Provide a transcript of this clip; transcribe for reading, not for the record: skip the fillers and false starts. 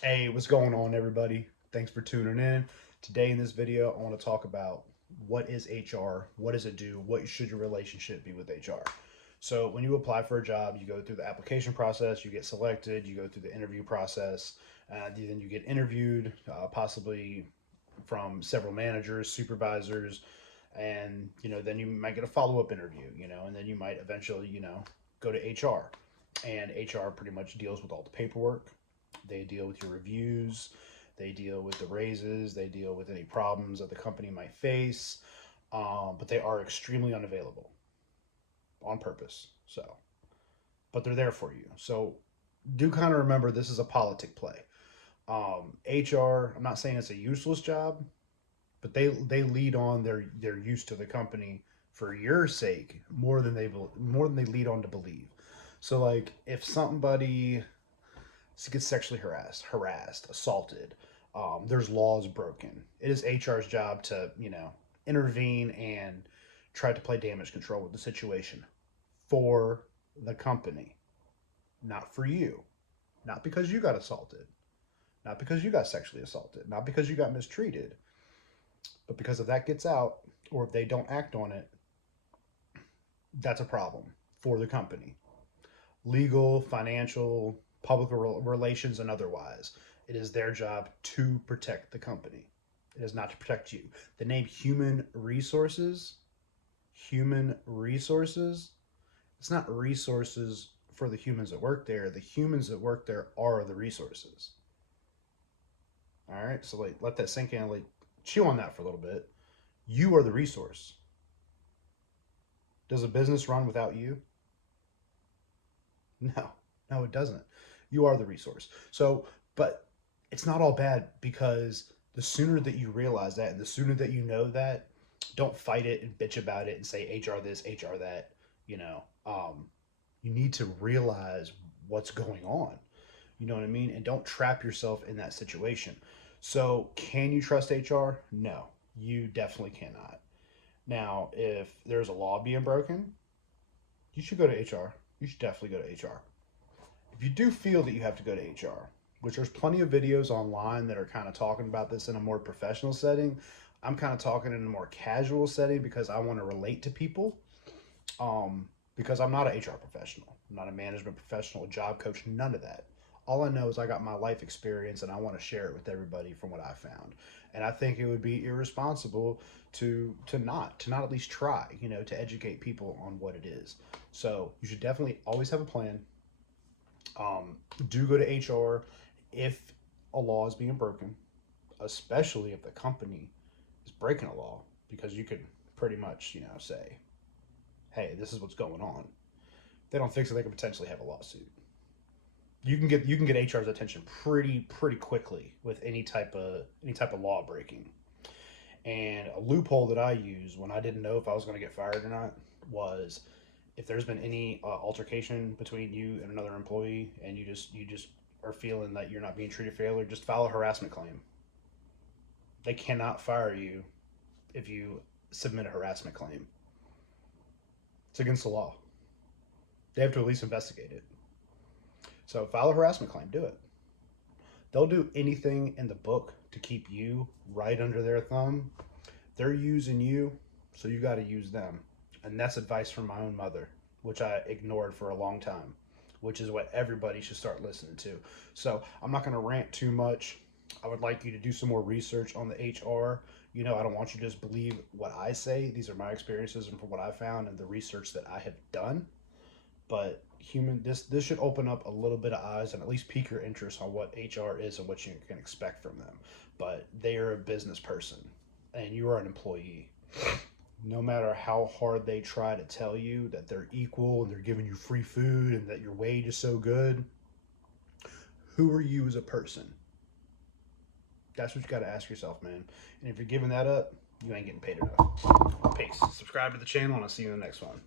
Hey, what's going on, everybody? Thanks for tuning in. Today in this video, I want to talk about what is HR, what does it do, what should your relationship be with HR. So when you apply for a job, you go through the application process, you get selected, you go through the interview process, then you get interviewed, possibly from several managers, supervisors, and then you might get a follow-up interview, and then you might eventually, go to HR. And HR pretty much deals with all the paperwork. They deal with your reviews, they deal with the raises, they deal with any problems that the company might face, but they are extremely unavailable on purpose. So, but they're there for you. So, do kind of remember this is a politic play. HR, I'm not saying it's a useless job, but they lead on their use to the company for your sake more than they lead on to believe. So, like, if somebody gets sexually harassed, assaulted, there's laws broken. It is HR's job to intervene and try to play damage control with the situation for the company, not for you, not because you got assaulted, not because you got sexually assaulted, not because you got mistreated, but because if that gets out or if they don't act on it, that's a problem for the company. Legal, financial, public relations, and otherwise. It is their job to protect the company. It is not to protect you. The name human resources, it's not resources for the humans that work there. The humans that work there are the resources. All right, so like let that sink in, like chew on that for a little bit. You are the resource. Does a business run without you? No, no, it doesn't. You are the resource. So, but it's not all bad because the sooner that you realize that and the sooner that you know that, don't fight it and bitch about it and say HR this, HR that. You know, you need to realize what's going on. You know what I mean? And don't trap yourself in that situation. So, can you trust HR? No, you definitely cannot. Now, if there's a law being broken, you should go to HR. You should definitely go to HR. If you do feel that you have to go to HR, which there's plenty of videos online that are kind of talking about this in a more professional setting, I'm kind of talking in a more casual setting because I want to relate to people. Because I'm not an HR professional, I'm not a management professional, a job coach, none of that. All I know is I got my life experience and I want to share it with everybody from what I found. And I think it would be irresponsible to not at least try, to educate people on what it is. So you should definitely always have a plan. Do go to HR if a law is being broken, especially if the company is breaking a law, because you could pretty much, say, hey, this is what's going on. If they don't fix it, they could potentially have a lawsuit. You can get HR's attention pretty quickly with any type of law breaking. And a loophole that I use when I didn't know if I was going to get fired or not was if there's been any altercation between you and another employee, and you just are feeling that you're not being treated fairly, just file a harassment claim. They cannot fire you if you submit a harassment claim. It's against the law. They have to at least investigate it. So file a harassment claim. Do it. They'll do anything in the book to keep you right under their thumb. They're using you, so you got to use them. And that's advice from my own mother, which I ignored for a long time, which is what everybody should start listening to. So I'm not going to rant too much. I would like you to do some more research on the HR. I don't want you to just believe what I say. These are my experiences and from what I found and the research that I have done. But this should open up a little bit of eyes and at least pique your interest on what HR is and what you can expect from them. But they are a business person and you are an employee. No matter how hard they try to tell you that they're equal and they're giving you free food and that your wage is so good, who are you as a person? That's what you got to ask yourself, man. And if you're giving that up, you ain't getting paid enough. Peace. Subscribe to the channel and I'll see you in the next one.